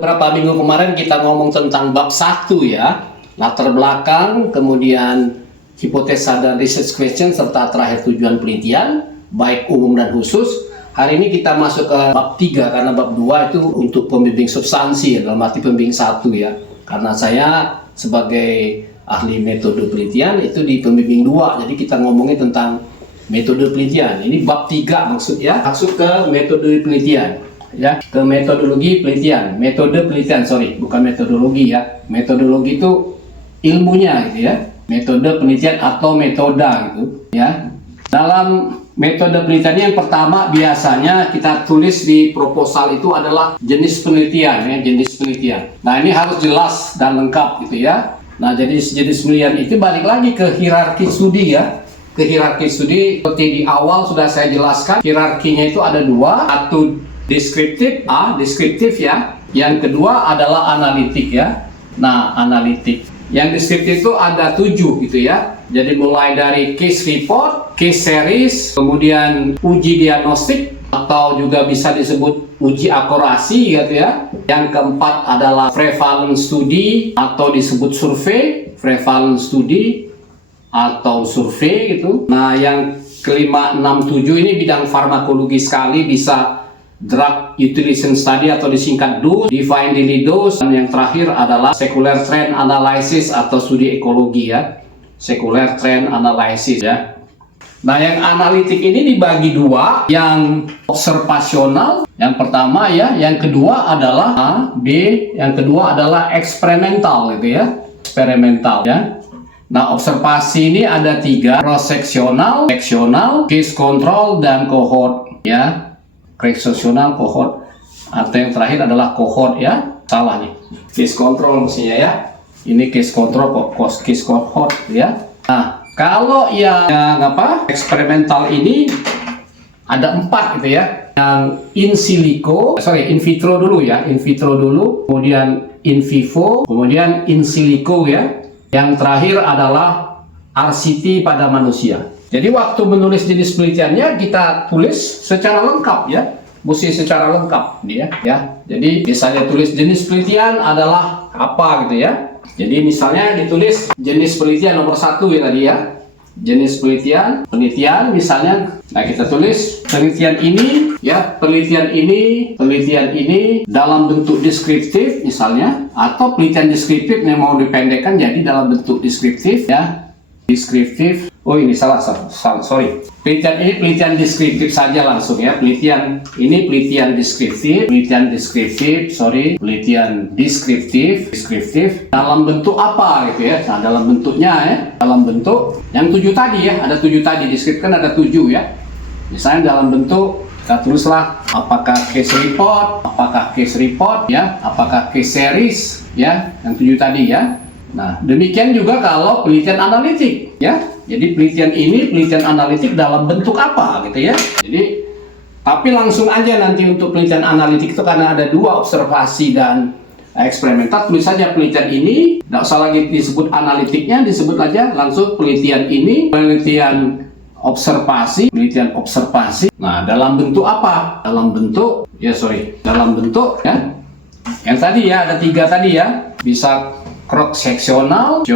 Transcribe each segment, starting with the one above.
Beberapa minggu kemarin kita ngomong tentang bab 1 ya, latar belakang, kemudian hipotesa dan research question, serta terakhir tujuan penelitian, baik umum dan khusus. Hari ini kita masuk ke bab 3, karena bab 2 itu untuk pembimbing substansi, dalam arti pembimbing 1 ya. Karena saya sebagai ahli metode penelitian itu di pembimbing 2, jadi kita ngomongin tentang metode penelitian. Ini bab 3 maksudnya, masuk ke metode penelitian. Ya, ke metodologi penelitian, metode penelitian, bukan metodologi ya. Metodologi itu ilmunya gitu ya, metode penelitian atau metoda gitu ya. Dalam metode penelitian yang pertama biasanya kita tulis di proposal itu adalah jenis penelitian ya, jenis penelitian. Nah, ini harus jelas dan lengkap gitu ya. Nah, jadi jenis penelitian itu balik lagi ke hierarki studi ya. Ke hierarki studi seperti di awal sudah saya jelaskan, hierarkinya itu ada dua, satu deskriptif, deskriptif ya. Yang kedua adalah analitik ya. Nah, analitik. Yang deskriptif itu ada 7 gitu ya. Jadi mulai dari case report, case series, kemudian uji diagnostik atau juga bisa disebut uji akurasi gitu ya. Yang keempat adalah prevalence study atau disebut survei, prevalence study atau survei gitu. Nah, yang kelima, 6, 7 ini bidang farmakologi sekali, bisa drug utilization study atau disingkat DUS, define daily dose, dan yang terakhir adalah secular trend analysis atau studi ekologi ya, secular trend analysis ya. Nah, yang analitik ini dibagi dua, yang observasional, yang pertama ya, yang kedua adalah A, B, yang kedua adalah eksperimental gitu ya, eksperimental ya. Nah, observasi ini ada 3, cross-sectional, seksional, case control, dan cohort ya. Cross-sectional, cohort, atau yang terakhir adalah cohort ya, salah nih, case control mestinya ya, ini case control kok, case cohort ya. Nah, kalau yang eksperimental ini ada 4 gitu ya, yang in vitro dulu ya, in vitro dulu, kemudian in vivo, kemudian in silico ya, yang terakhir adalah RCT pada manusia. Jadi waktu menulis jenis penelitiannya kita tulis secara lengkap ya, mesti secara lengkap dia ya. Jadi misalnya tulis jenis penelitian adalah apa gitu ya. Jadi misalnya ditulis jenis penelitian nomor 1 ya tadi ya, jenis penelitian misalnya. Nah, kita tulis penelitian ini ya, penelitian ini dalam bentuk deskriptif misalnya, atau penelitian deskriptif yang mau dipendekkan jadi dalam bentuk deskriptif ya, deskriptif. Oh, ini salah, sorry. Penelitian ini penelitian deskriptif saja langsung ya. Penelitian ini penelitian deskriptif, penelitian deskriptif dalam bentuk apa gitu ya. Nah, dalam bentuknya ya, dalam bentuk yang 7 tadi ya, ada 7 tadi, deskripsikan ada 7 ya. Misalnya dalam bentuk, kita tulislah apakah case report ya, apakah case series ya, yang 7 tadi ya. Nah, demikian juga kalau penelitian analitik ya. Jadi penelitian ini penelitian analitik dalam bentuk apa gitu ya. Jadi tapi langsung aja nanti untuk penelitian analitik itu karena ada 2, observasi dan eksperimental, tulis saja penelitian ini, tidak usah lagi disebut analitiknya, disebut aja langsung penelitian ini, penelitian observasi. Nah, dalam bentuk apa? Dalam bentuk ya yang tadi ya, ada 3 tadi ya, bisa cross-sectional,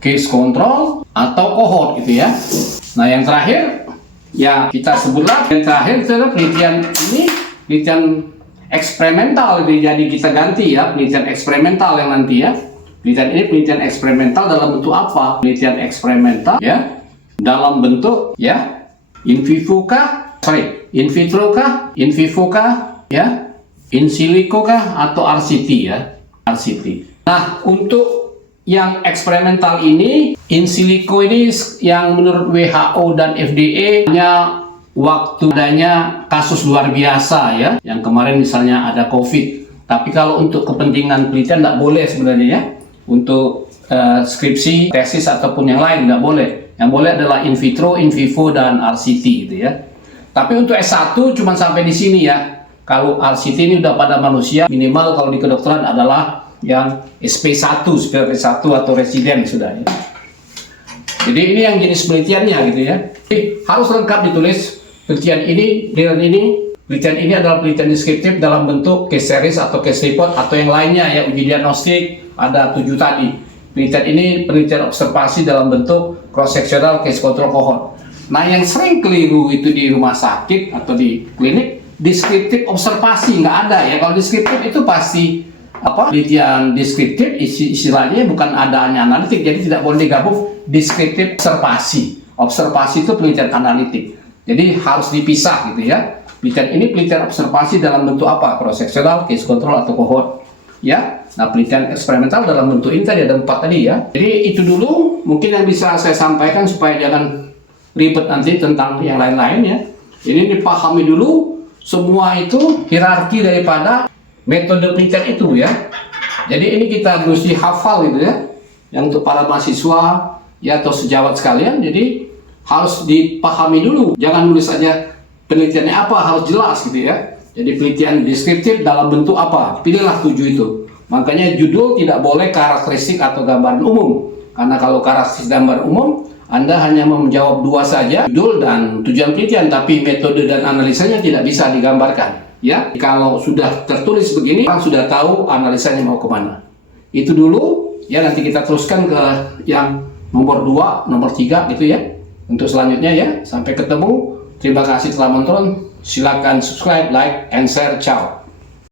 case control, atau cohort gitu ya. Nah, yang terakhir ya kita sebutlah, yang terakhir itu adalah penelitian ini, penelitian eksperimental. Jadi kita ganti ya, penelitian eksperimental yang nanti ya. Penelitian ini penelitian eksperimental dalam bentuk apa? Penelitian eksperimental ya, dalam bentuk ya, in vitro kah, in vivo kah ya, in silico kah, atau RCT ya, RCT. Nah, untuk yang eksperimental ini, in silico ini yang menurut WHO dan FDA hanya waktu adanya kasus luar biasa ya, yang kemarin misalnya ada COVID. Tapi kalau untuk kepentingan penelitian tidak boleh sebenarnya ya, untuk skripsi, tesis ataupun yang lain tidak boleh. Yang boleh adalah in vitro, in vivo, dan RCT gitu ya. Tapi untuk S1 cuma sampai di sini ya. Kalau RCT ini udah pada manusia, minimal kalau di kedokteran adalah yang SP1 atau residen sudah ya. Jadi ini yang jenis penelitiannya gitu ya. Jadi, harus lengkap ditulis penelitian ini, Penelitian ini adalah penelitian deskriptif dalam bentuk case series atau case report atau yang lainnya ya, uji diagnostik, ada 7 tadi. Penelitian ini penelitian observasi dalam bentuk cross-sectional case control cohort. Nah, yang sering keliru itu di rumah sakit atau di klinik, deskriptif observasi nggak ada ya. Kalau deskriptif itu pasti penelitian deskriptif istilahnya bukan adanya analitik, jadi tidak boleh digabung deskriptif observasi. Observasi itu penelitian analitik, jadi harus dipisah gitu ya. Penelitian ini penelitian observasi dalam bentuk apa? Cross-sectional, case control atau cohort ya. Nah, penelitian eksperimental dalam bentuk ini tadi ada 4 tadi ya. Jadi itu dulu mungkin yang bisa saya sampaikan supaya jangan ribet nanti tentang yang lain-lain ya. Jadi dipahami dulu semua itu hierarki daripada metode penelitian itu ya. Jadi ini kita mesti hafal gitu ya. Yang untuk para mahasiswa ya atau sejawat sekalian, jadi harus dipahami dulu. Jangan nulis saja penelitiannya apa, harus jelas gitu ya. Jadi penelitian deskriptif dalam bentuk apa? Pilihlah 7 itu. Makanya judul tidak boleh karakteristik atau gambaran umum. Karena kalau karakteristik gambaran umum, Anda hanya menjawab 2 saja, judul dan tujuan penelitian, tapi metode dan analisanya tidak bisa digambarkan. Ya, kalau sudah tertulis begini, orang sudah tahu analisanya mau kemana. Itu dulu, ya nanti kita teruskan ke yang nomor 2, nomor 3 gitu ya. Untuk selanjutnya ya, sampai ketemu. Terima kasih telah menonton. Silakan subscribe, like, and share. Ciao.